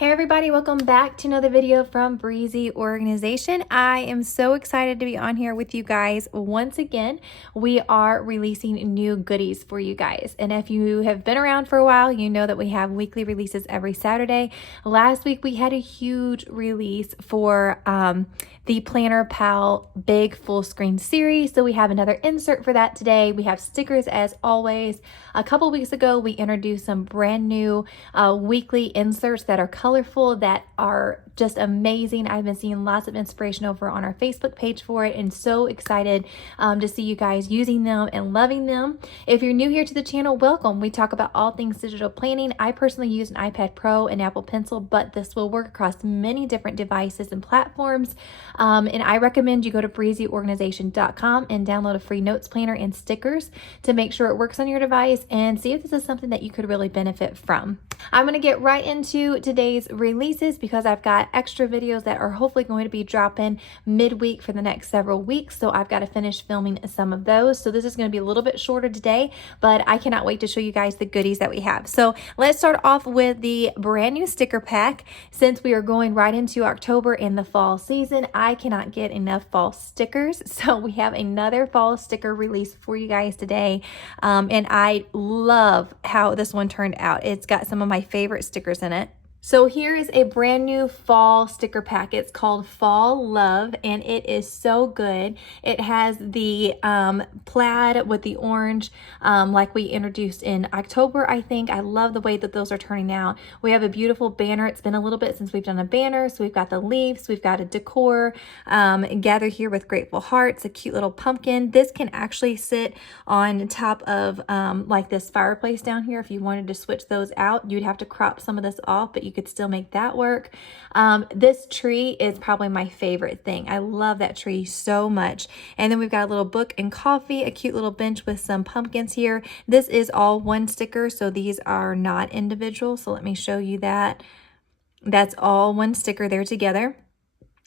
Hey everybody, welcome back to another video from Breezy Organization. I am so excited to be on here with you guys once again. We are releasing new goodies for you guys. And if you have been around for a while, you know that we have weekly releases every Saturday. Last week we had a huge release for the Planner Pal Big Full Screen Series. So we have another insert for that today. We have stickers as always. A couple weeks ago, we introduced some brand new weekly inserts that are colorful, that are just amazing. I've been seeing lots of inspiration over on our Facebook page for it, and so excited to see you guys using them and loving them. If you're new here to the channel, welcome. We talk about all things digital planning. I personally use an iPad Pro and Apple Pencil, but this will work across many different devices and platforms. And I recommend you go to breezyorganization.com and download a free notes planner and stickers to make sure it works on your device and see if this is something that you could really benefit from. I'm going to get right into today's releases because I've got extra videos that are hopefully going to be dropping midweek for the next several weeks. So I've got to finish filming some of those. So this is going to be a little bit shorter today, but I cannot wait to show you guys the goodies that we have. So let's start off with the brand new sticker pack. Since we are going right into October in the fall season, I cannot get enough fall stickers. So we have another fall sticker release for you guys today. And I love how this one turned out. It's got some of my favorite stickers in it. So here is a brand new fall sticker pack. It's called Fall Love, and it is so good. It has the plaid with the orange, like we introduced in October, I think. I love the way that those are turning out. We have a beautiful banner. It's been a little bit since we've done a banner. So we've got the leaves, we've got a decor, gather here with grateful hearts, a cute little pumpkin. This can actually sit on top of like this fireplace down here. If you wanted to switch those out, you'd have to crop some of this off, but you could still make that work. This tree is probably my favorite thing. I love that tree so much. And then we've got a little book and coffee, a cute little bench with some pumpkins here. This is all one sticker, so these are not individual. So let me show you that. That's all one sticker there together.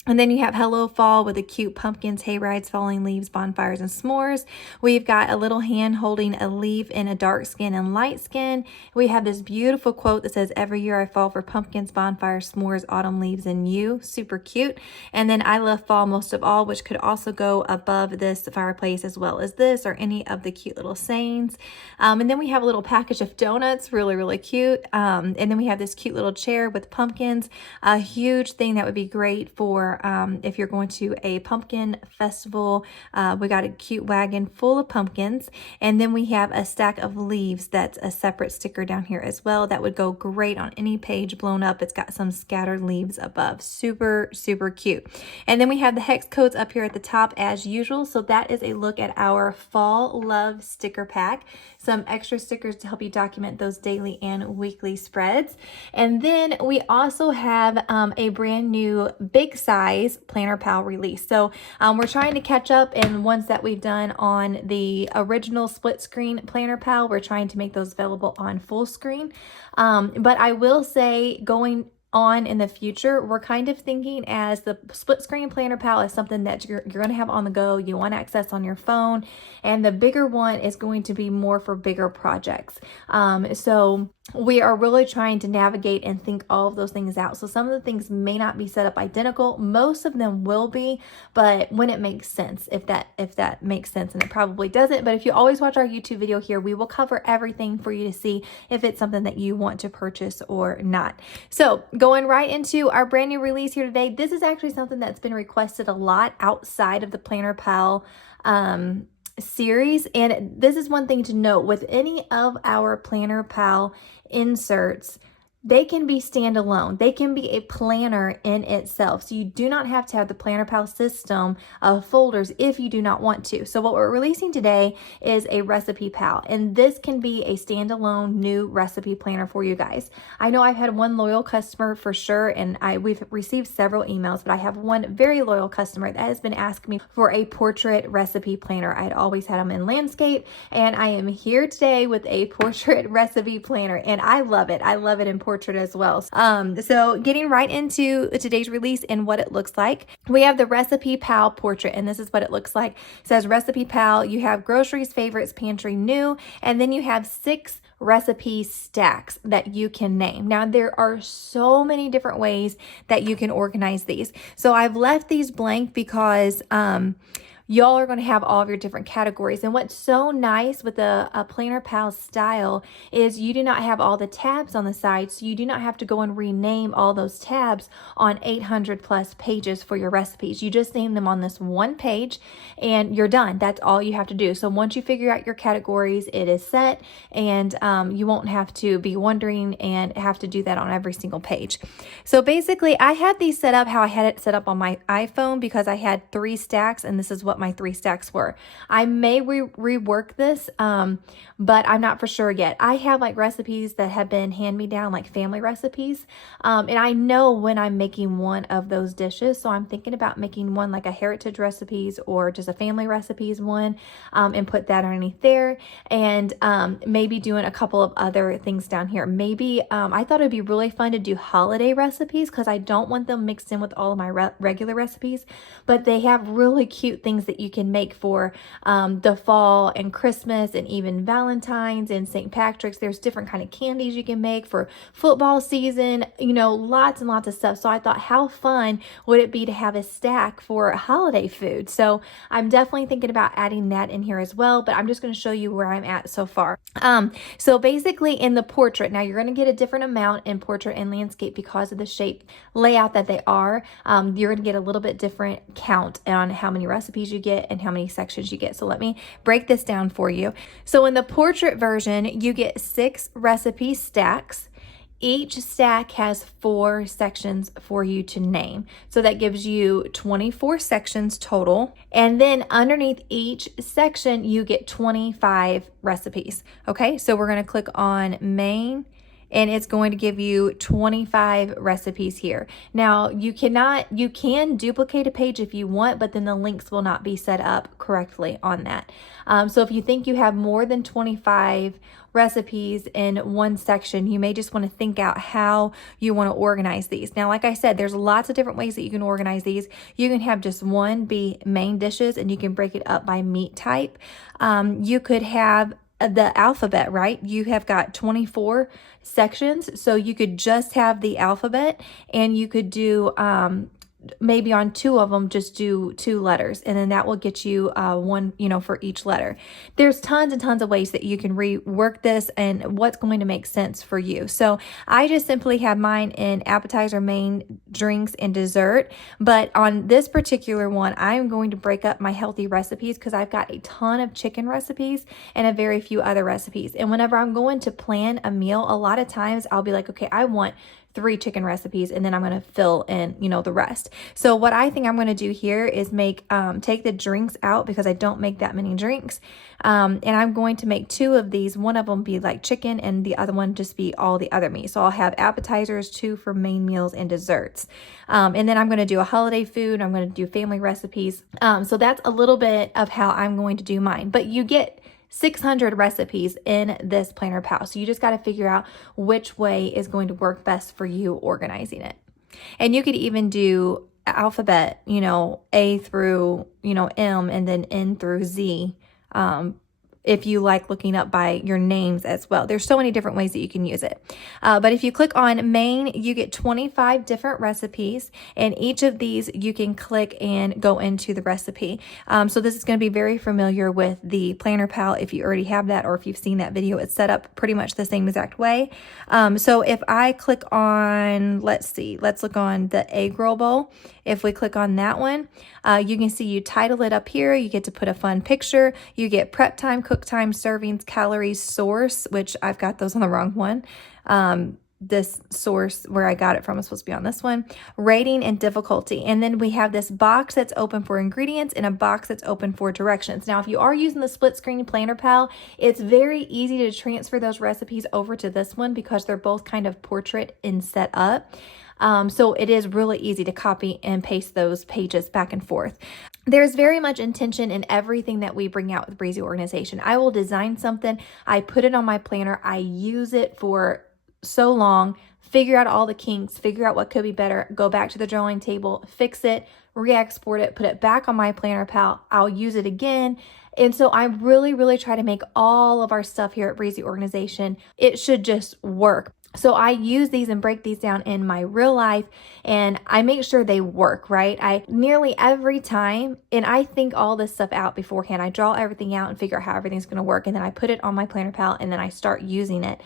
And then you have Hello Fall with the cute pumpkins, hay rides, falling leaves, bonfires, and s'mores. We've got a little hand holding a leaf in a dark skin and light skin. We have this beautiful quote that says, "Every year I fall for pumpkins, bonfires, s'mores, autumn leaves, and you." Super cute. And then I love fall most of all, which could also go above this fireplace as well as this or any of the cute little sayings. And then we have a little package of donuts, really, really cute. And then we have this cute little chair with pumpkins. A huge thing that would be great for if you're going to a pumpkin festival. We got a cute wagon full of pumpkins, and then we have a stack of leaves that's a separate sticker down here as well that would go great on any page blown up. It's got some scattered leaves above. Super, super cute. And then we have the hex codes up here at the top as usual. So that is a look at our Fall Love sticker pack. Some extra stickers to help you document those daily and weekly spreads. And then we also have a brand new big size Planner Pal release. So we're trying to catch up in ones that we've done on the original split screen Planner Pal. We're trying to make those available on full screen. But I will say, going on in the future, we're kind of thinking as the split screen Planner Pal is something that you're going to have on the go, you want access on your phone, and the bigger one is going to be more for bigger projects. So we are really trying to navigate and think all of those things out. So some of the things may not be set up identical. Most of them will be, but when it makes sense, if that makes sense, and it probably doesn't. But if you always watch our YouTube video here, we will cover everything for you to see if it's something that you want to purchase or not. So going right into our brand new release here today, this is actually something that's been requested a lot outside of the Planner Pal series. And this is one thing to note with any of our Planner Pal inserts. They can be standalone. They can be a planner in itself. So you do not have to have the Planner Pal system of folders if you do not want to. So what we're releasing today is a recipe pal, and this can be a standalone new recipe planner for you guys. I know I've had one loyal customer for sure, and we've received several emails, but I have one very loyal customer that has been asking me for a portrait recipe planner. I had always had them in landscape, and I am here today with a portrait recipe planner, and I love it. I love it in portrait portrait as well. So getting right into today's release and what it looks like, we have the Recipe Pal portrait, and this is what it looks like. It says Recipe Pal, you have groceries, favorites, pantry, new, and then you have 6 recipe stacks that you can name. Now, there are so many different ways that you can organize these. So I've left these blank because y'all are going to have all of your different categories. And what's so nice with a Planner Pal style is you do not have all the tabs on the side, so you do not have to go and rename all those tabs on 800 plus pages for your recipes. You just name them on this one page and you're done. That's all you have to do. So once you figure out your categories, it is set, and you won't have to be wondering and have to do that on every single page. So basically, I had these set up how I had it set up on my iPhone because I had 3 stacks, and this is what my 3 stacks were. I may rework this, but I'm not for sure yet. I have like recipes that have been hand-me-down, like family recipes, and I know when I'm making one of those dishes, so I'm thinking about making one like a heritage recipes or just a family recipes one, and put that underneath there, and maybe doing a couple of other things down here. Maybe I thought it'd be really fun to do holiday recipes because I don't want them mixed in with all of my regular recipes, but they have really cute things that you can make for the fall and Christmas and even Valentine's and St. Patrick's. There's different kind of candies you can make for football season, you know, lots and lots of stuff. So I thought, how fun would it be to have a stack for holiday food? So I'm definitely thinking about adding that in here as well, but I'm just going to show you where I'm at so far. So basically in the portrait, now you're going to get a different amount in portrait and landscape because of the shape layout that they are. You're going to get a little bit different count on how many recipes you get and how many sections you get. So let me break this down for you. So in the portrait version, you get 6 recipe stacks. Each stack has 4 sections for you to name. So that gives you 24 sections total. And then underneath each section, you get 25 recipes. Okay, so we're going to click on main, and it's going to give you 25 recipes here. Now, you can duplicate a page if you want, but then the links will not be set up correctly on that. So if you think you have more than 25 recipes in one section, you may just want to think out how you want to organize these. Now, like I said, there's lots of different ways that you can organize these. You can have just one be main dishes, and you can break it up by meat type. You could have the alphabet, right? You have got 24 sections, so you could just have the alphabet, and you could do maybe on 2 of them just do 2 letters, and then that will get you one, you know, for each letter. There's tons and tons of ways that you can rework this and what's going to make sense for you. So I just simply have mine in appetizer, main, drinks, and dessert. But on this particular one, I'm going to break up my healthy recipes because I've got a ton of chicken recipes and a very few other recipes. And whenever I'm going to plan a meal, a lot of times I'll be like, okay, I want 3 chicken recipes, and then I'm going to fill in, you know, the rest. So what I think I'm going to do here is make, take the drinks out because I don't make that many drinks. And I'm going to make 2 of these. One of them be like chicken and the other one just be all the other meat. So I'll have appetizers, 2 for main meals and desserts. And then I'm going to do a holiday food. I'm going to do family recipes. So that's a little bit of how I'm going to do mine, but you get 600 recipes in this Planner Pal. So you just got to figure out which way is going to work best for you organizing it. And you could even do alphabet, you know, A through, you know, M, and then N through Z. If you like looking up by your names as well. There's so many different ways that you can use it. But if you click on main, you get 25 different recipes, and each of these you can click and go into the recipe. So this is going to be very familiar with the Planner Pal if you already have that, or if you've seen that video. It's set up pretty much the same exact way. So if I click on, let's look on the egg roll bowl. If we click on that one, you can see you title it up here. You get to put a fun picture. You get prep time, cook time, servings, calories, source, which I've got those on the wrong one. This source where I got it from is supposed to be on this one. Rating and difficulty. And then we have this box that's open for ingredients and a box that's open for directions. Now, if you are using the split screen Planner Pal, it's very easy to transfer those recipes over to this one because they're both kind of portrait and set up. So it is really easy to copy and paste those pages back and forth. There's very much intention in everything that we bring out with Breezy Organization. I will design something, I put it on my planner, I use it for so long, figure out all the kinks, figure out what could be better, go back to the drawing table, fix it, re-export it, put it back on my planner pal. I'll use it again. And so I really try to make all of our stuff here at Breezy Organization, it should just work. So I use these and break these down in my real life, and I make sure they work, right? I nearly every time, and I think all this stuff out beforehand. I draw everything out and figure out how everything's going to work, and then I put it on my planner pal, and then I start using it.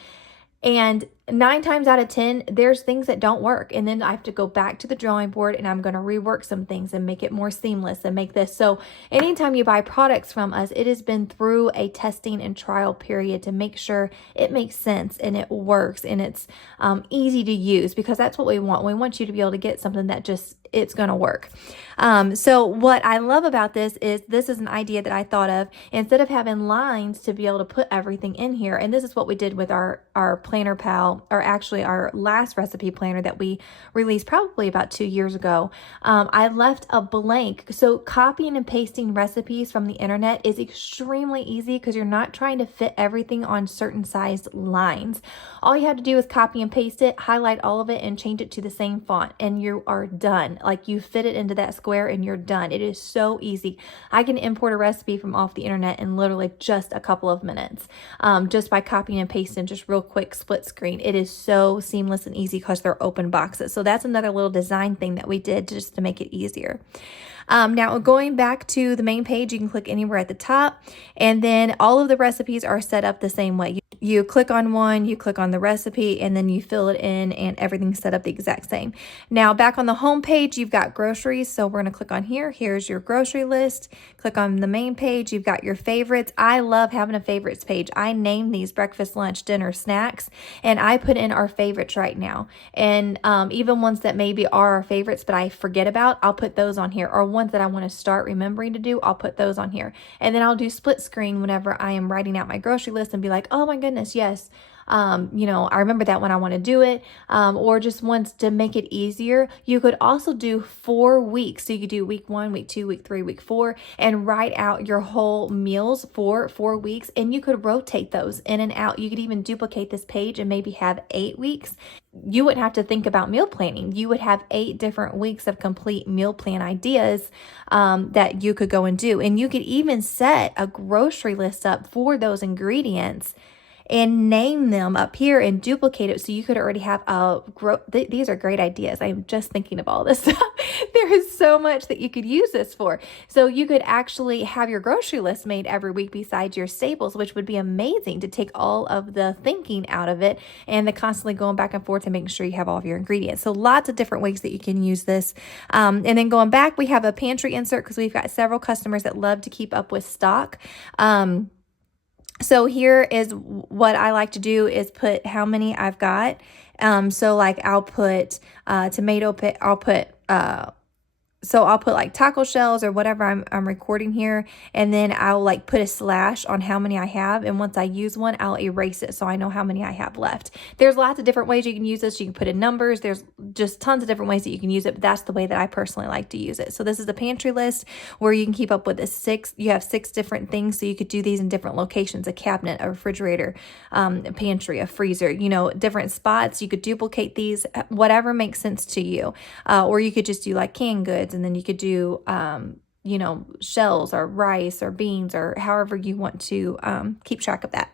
And 9 times out of 10, there's things that don't work. And then I have to go back to the drawing board, and I'm going to rework some things and make it more seamless and make this. So anytime you buy products from us, it has been through a testing and trial period to make sure it makes sense and it works and it's easy to use, because that's what we want. We want you to be able to get something that just, it's going to work. So what I love about this is an idea that I thought of. Instead of having lines to be able to put everything in here, and this is what we did with our planner pal, or actually our last recipe planner that we released probably about 2 years ago. I left a blank. So copying and pasting recipes from the internet is extremely easy because you're not trying to fit everything on certain sized lines. All you have to do is copy and paste it, highlight all of it, and change it to the same font, and you are done. Like, you fit it into that square and you're done. It is so easy. I can import a recipe from off the internet in literally just a couple of minutes, just by copying and pasting, just real quick split screen. It is so seamless and easy because they're open boxes. So that's another little design thing that we did just to make it easier. Now going back to the main page, you can click anywhere at the top, and then all of the recipes are set up the same way. You click on one, you click on the recipe, and then you fill it in, and everything's set up the exact same. Now back on the home page, you've got groceries. So we're going to click on here. Here's your grocery list. Click on the main page. You've got your favorites. I love having a favorites page. I name these breakfast, lunch, dinner, snacks, and I put in our favorites right now. And even ones that maybe are our favorites, but I forget about, I'll put those on here. Or ones that I want to start remembering to do, I'll put those on here. And then I'll do split screen whenever I am writing out my grocery list and be like, oh my goodness, yes. I remember that when I want to do it, or just once to make it easier. You could also do 4 weeks. So you could do week 1, week 2, week 3, week 4, and write out your whole meals for 4 weeks. And you could rotate those in and out. You could even duplicate this page and maybe have 8 weeks. You wouldn't have to think about meal planning. You would have 8 different weeks of complete meal plan ideas that you could go and do. And you could even set a grocery list up for those ingredients and name them up here and duplicate it. So you could already have these are great ideas. I'm just thinking of all this stuff. There is so much that you could use this for. So you could actually have your grocery list made every week besides your staples, which would be amazing to take all of the thinking out of it and the constantly going back and forth to make sure you have all of your ingredients. So lots of different ways that you can use this. And then going back, we have a pantry insert because we've got several customers that love to keep up with stock. So here is what I like to do is put how many I've got. So like I'll put tomato pit, I'll put like taco shells or whatever I'm recording here, and then I'll like put a slash on how many I have, and once I use one, I'll erase it so I know how many I have left. There's lots of different ways you can use this. You can put in numbers. There's just tons of different ways that you can use it, but that's the way that I personally like to use it. So this is the pantry list where you can keep up with you have 6 different things, so you could do these in different locations: a cabinet, a refrigerator, a pantry, a freezer, different spots. You could duplicate these, whatever makes sense to you. Or you could just do like canned goods, and then you could do, shells or rice or beans or however you want to keep track of that.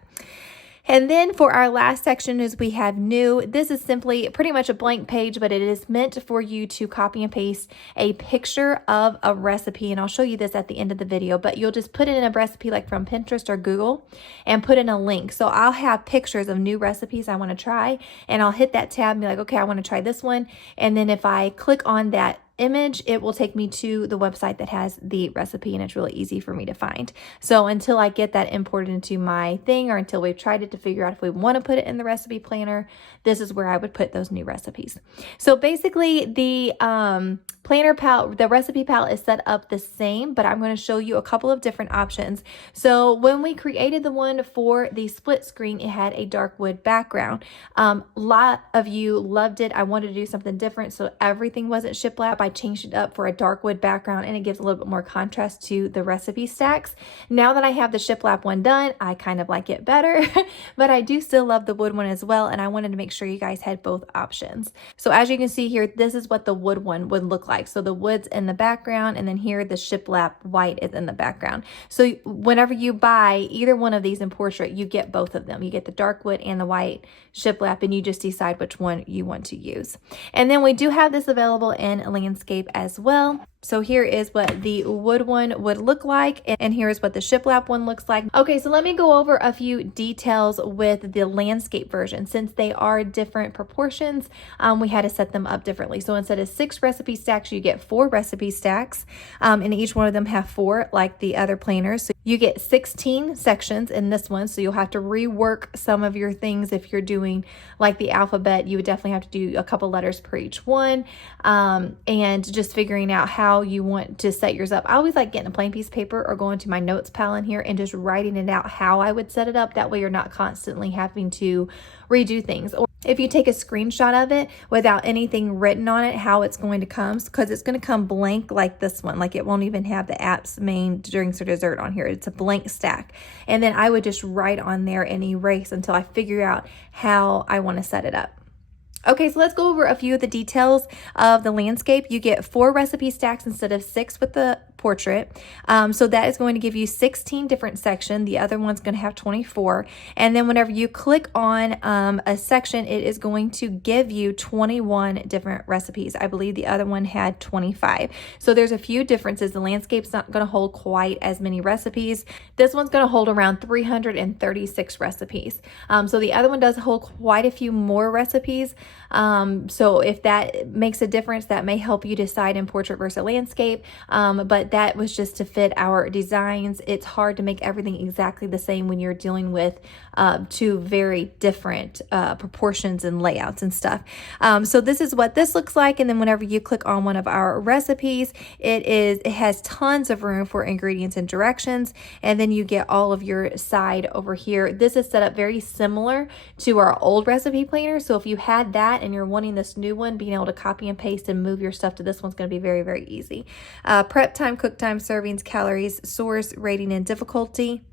And then for our last section is we have new. This is simply pretty much a blank page, but it is meant for you to copy and paste a picture of a recipe. And I'll show you this at the end of the video, but you'll just put it in a recipe like from Pinterest or Google and put in a link. So I'll have pictures of new recipes I want to try, and I'll hit that tab and be like, okay, I want to try this one. And then if I click on that image, it will take me to the website that has the recipe, and it's really easy for me to find. So until I get that imported into my thing, or until we've tried it to figure out if we want to put it in the recipe planner, this is where I would put those new recipes. So basically the planner planner palette, the recipe palette is set up the same, but I'm going to show you a couple of different options. So when we created the one for the split screen, it had a dark wood background. A lot of you loved it. I wanted to do something different, so everything wasn't shiplap. I changed it up for a dark wood background, and it gives a little bit more contrast to the recipe stacks. Now that I have the shiplap one done, I kind of like it better, but I do still love the wood one as well, and I wanted to make sure you guys had both options. So as you can see here, this is what the wood one would look like. So the wood's in the background, and then here the shiplap white is in the background. So whenever you buy either one of these in portrait, you get both of them. You get the dark wood and the white shiplap, and you just decide which one you want to use. And then we do have this available in landscape as well. So here is what the wood one would look like, and here is what the shiplap one looks like. Okay, so let me go over a few details with the landscape version. Since they are different proportions, we had to set them up differently. So instead of 6 recipe stacks, you get 4 recipe stacks, and each one of them have 4 like the other planners. So you get 16 sections in this one, so you'll have to rework some of your things. If you're doing like the alphabet, you would definitely have to do a couple letters per each one, and just figuring out how you want to set yours up. I always like getting a plain piece of paper or going to my notes pal in here and just writing it out how I would set it up. That way you're not constantly having to redo things. Or if you take a screenshot of it without anything written on it, how it's going to come, because it's going to come blank like this one. Like it won't even have the apps, main, drinks, or dessert on here. It's a blank stack. And then I would just write on there and erase until I figure out how I want to set it up. Okay, so let's go over a few of the details of the landscape. You get 4 recipe stacks instead of 6 with the portrait. So that is going to give you 16 different sections. The other one's going to have 24. And then whenever you click on a section, it is going to give you 21 different recipes. I believe the other one had 25. So there's a few differences. The landscape's not going to hold quite as many recipes. This one's going to hold around 336 recipes. So the other one does hold quite a few more recipes. So if that makes a difference, that may help you decide in portrait versus landscape. But that was just to fit our designs. It's hard to make everything exactly the same when you're dealing with 2 very different proportions and layouts and stuff. So this is what this looks like. And then whenever you click on one of our recipes, it has tons of room for ingredients and directions. And then you get all of your side over here. This is set up very similar to our old recipe planner. So if you had that and you're wanting this new one, being able to copy and paste and move your stuff to this one's going to be very, very easy. Prep time, cook time, servings, calories, source, rating and difficulty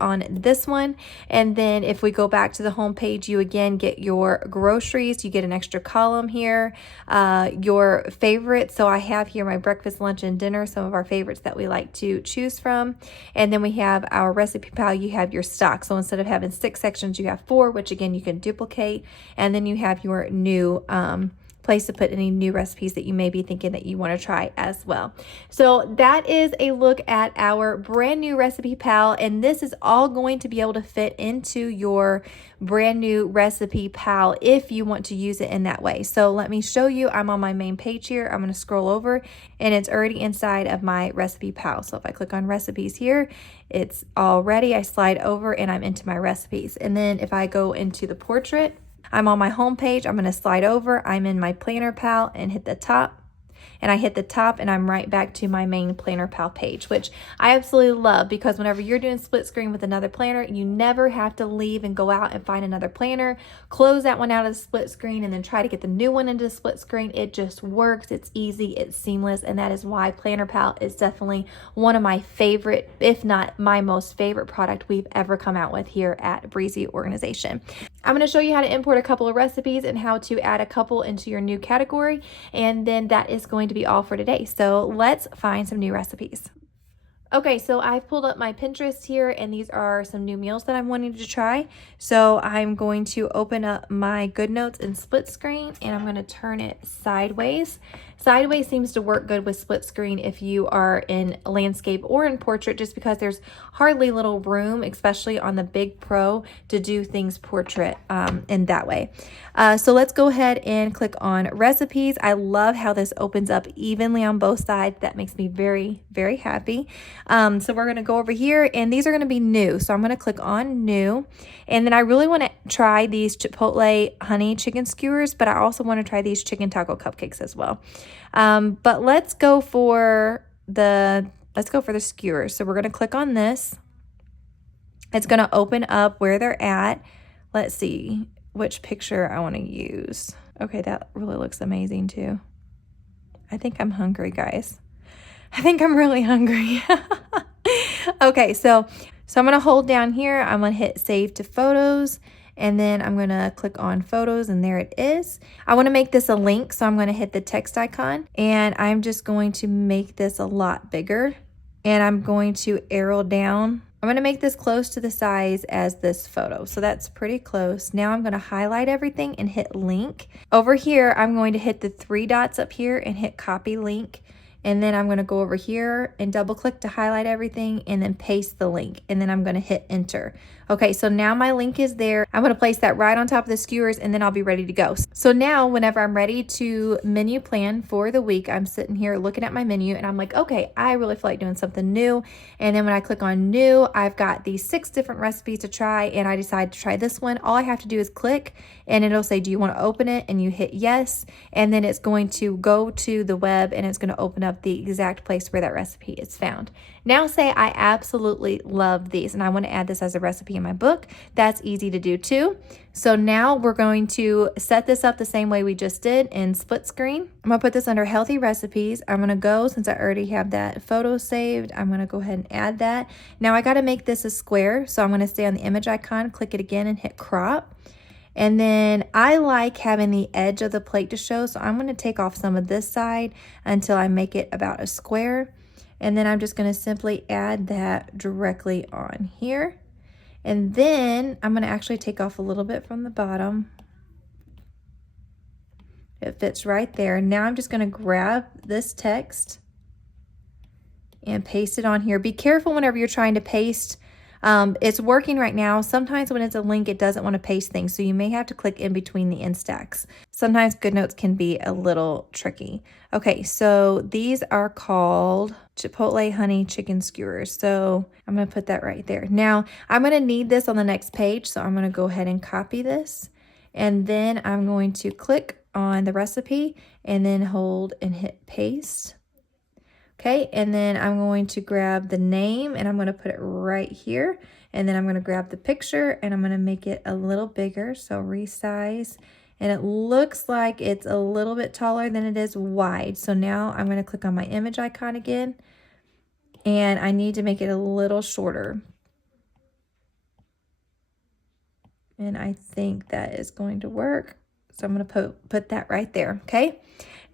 on this one. And then if we go back to the home page, you again get your groceries. You get an extra column here, your favorites. So I have here my breakfast, lunch, and dinner, some of our favorites that we like to choose from. And then we have our recipe pal. You have your stock. So instead of having 6 sections, you have 4, which again, you can duplicate. And then you have your new place to put any new recipes that you may be thinking that you want to try as well. So that is a look at our brand new recipe pal, and this is all going to be able to fit into your brand new recipe pal if you want to use it in that way. So let me show you. I'm on my main page here. I'm going to scroll over and it's already inside of my recipe pal. So if I click on recipes here, it's all ready. I slide over and I'm into my recipes. And then if I go into the portrait, I'm on my home page. I'm going to slide over. I'm in my planner pal and hit the top. And I hit the top and I'm right back to my main planner pal page, which I absolutely love, because whenever you're doing split screen with another planner, you never have to leave and go out and find another planner, close that one out of the split screen, and then try to get the new one into the split screen. It just works. It's easy. It's seamless. And that is why Planner Pal is definitely one of my favorite, if not my most favorite product we've ever come out with here at Breezy Organization. I'm going to show you how to import a couple of recipes and how to add a couple into your new category. And then that is going to be all for today. So let's find some new recipes. Okay, so I've pulled up my Pinterest here, and these are some new meals that I'm wanting to try. So I'm going to open up my Good Notes in split screen, and I'm going to turn it sideways. Sideways seems to work good with split screen if you are in landscape or in portrait, just because there's hardly little room, especially on the Big Pro, to do things portrait in that way. So let's go ahead and click on recipes. I love how this opens up evenly on both sides. That makes me very, very happy. So we're going to go over here, and these are going to be new. So I'm going to click on new, and then I really want to try these Chipotle honey chicken skewers, but I also want to try these chicken taco cupcakes as well. But let's go for the skewers. So we're going to click on this. It's going to open up where they're at. Let's see which picture I want to use. Okay, that really looks amazing too. I think I'm hungry, guys. I think I'm really hungry. Okay, so I'm going to hold down here. I'm going to hit save to photos, and then I'm going to click on photos, and there it is. I want to make this a link, so I'm going to hit the text icon, and I'm just going to make this a lot bigger, and I'm going to arrow down. I'm going to make this close to the size as this photo. So that's pretty close. Now I'm going to highlight everything and hit link. Over here, I'm going to hit the 3 dots up here and hit copy link. And then I'm going to go over here and double click to highlight everything and then paste the link. And then I'm going to hit enter. Okay, so now my link is there. I'm going to place that right on top of the skewers, and then I'll be ready to go. So now whenever I'm ready to menu plan for the week, I'm sitting here looking at my menu and I'm like, okay, I really feel like doing something new. And then when I click on new, I've got these 6 different recipes to try, and I decide to try this one. All I have to do is click, and it'll say, do you want to open it? And you hit yes. And then it's going to go to the web, and it's going to open up the exact place where that recipe is found. Now say I absolutely love these and I want to add this as a recipe in my book. That's easy to do too. So now we're going to set this up the same way we just did in split screen. I'm going to put this under healthy recipes. I'm going to go, since I already have that photo saved, I'm going to go ahead and add that. Now I got to make this a square. So I'm going to stay on the image icon, click it again and hit crop. And then I like having the edge of the plate to show, so I'm going to take off some of this side until I make it about a square. And then I'm just going to simply add that directly on here. And then I'm going to actually take off a little bit from the bottom. It fits right there. Now I'm just going to grab this text and paste it on here. Be careful whenever you're trying to paste. It's working right now. Sometimes when it's a link, it doesn't want to paste things, so you may have to click in between the end stacks. Sometimes GoodNotes can be a little tricky. Okay, so these are called Chipotle honey chicken skewers. So I'm going to put that right there. Now I'm going to need this on the next page, so I'm going to go ahead and copy this, and then I'm going to click on the recipe and then hold and hit paste. Okay, and then I'm going to grab the name and I'm going to put it right here. And then I'm going to grab the picture and I'm going to make it a little bigger. So resize. And it looks like it's a little bit taller than it is wide. So now I'm going to click on my image icon again. And I need to make it a little shorter. And I think that is going to work. So I'm going to put that right there, okay?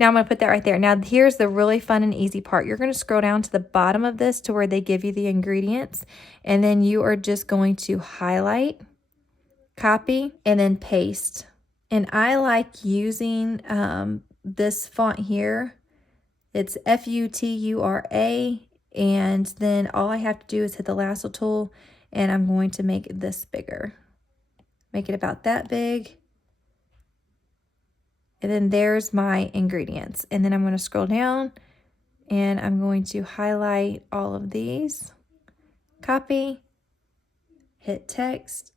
Now I'm going to put that right there. Now here's the really fun and easy part. You're going to scroll down to the bottom of this to where they give you the ingredients. And then you are just going to highlight, copy, and then paste. And I like using this font here. It's F-U-T-U-R-A. And then all I have to do is hit the lasso tool. And I'm going to make this bigger. Make it about that big. And then there's my ingredients. And then I'm going to scroll down and I'm going to highlight all of these. Copy, hit text,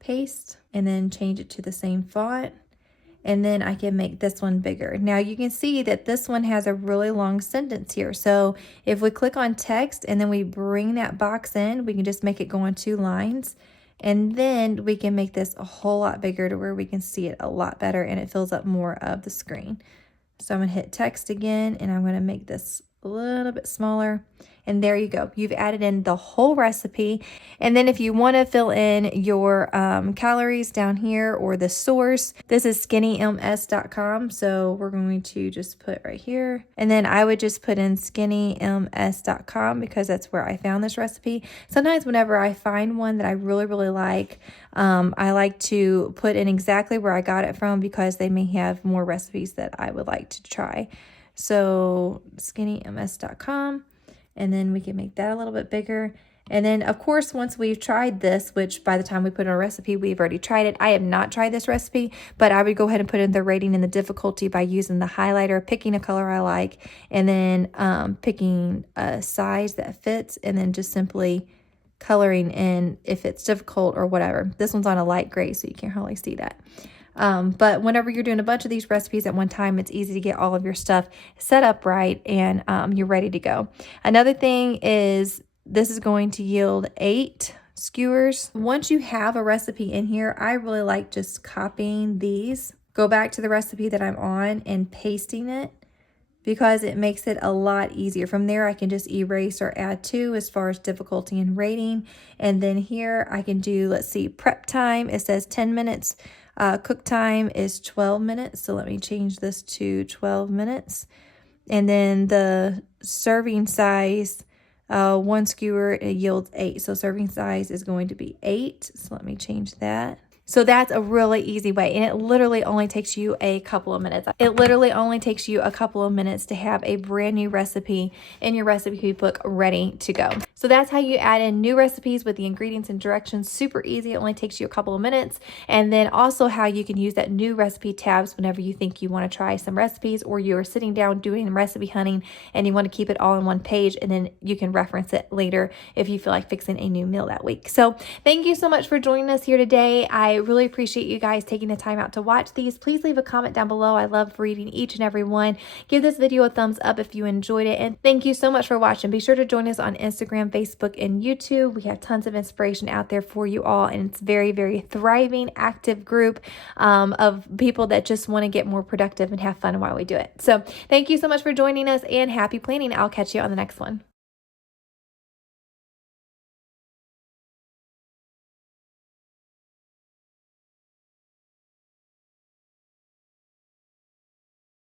paste, and then change it to the same font. And then I can make this one bigger. Now you can see that this one has a really long sentence here. So if we click on text and then we bring that box in, we can just make it go on 2 lines. And then we can make this a whole lot bigger to where we can see it a lot better and it fills up more of the screen. So I'm going to hit text again and I'm going to make this a little bit smaller. And there you go. You've added in the whole recipe. And then if you want to fill in your calories down here or the source, this is skinnyms.com. So we're going to just put right here. And then I would just put in skinnyms.com because that's where I found this recipe. Sometimes whenever I find one that I really, really like, I like to put in exactly where I got it from because they may have more recipes that I would like to try. So skinnyms.com. And then we can make that a little bit bigger. And then, of course, once we've tried this, which by the time we put in a recipe, we've already tried it. I have not tried this recipe, but I would go ahead and put in the rating and the difficulty by using the highlighter, picking a color I like, and then picking a size that fits, and then just simply coloring in if it's difficult or whatever. This one's on a light gray, so you can't hardly see that. But whenever you're doing a bunch of these recipes at one time, it's easy to get all of your stuff set up right, and you're ready to go. Another thing is this is going to yield 8 skewers. Once you have a recipe in here, I really like just copying these, go back to the recipe that I'm on and pasting it, because it makes it a lot easier. From there, I can just erase or add to as far as difficulty and rating. And then here I can do, let's see, prep time. It says 10 minutes. Cook time is 12 minutes. So let me change this to 12 minutes. And then the serving size, 1 skewer, it yields 8. So serving size is going to be 8. So let me change that. So that's a really easy way, and it literally only takes you a couple of minutes. It literally only takes you a couple of minutes to have a brand new recipe in your recipe book ready to go. So that's how you add in new recipes with the ingredients and directions. Super easy. It only takes you a couple of minutes. And then also how you can use that new recipe tabs whenever you think you want to try some recipes, or you're sitting down doing recipe hunting and you want to keep it all in one page, and then you can reference it later if you feel like fixing a new meal that week. So thank you so much for joining us here today. I really appreciate you guys taking the time out to watch these. Please leave a comment down below. I love reading each and every one. Give this video a thumbs up if you enjoyed it. And thank you so much for watching. Be sure to join us on Instagram, Facebook, and YouTube. We have tons of inspiration out there for you all. And it's very, very thriving, active group of people that just want to get more productive and have fun while we do it. So thank you so much for joining us, and happy planning. I'll catch you on the next one.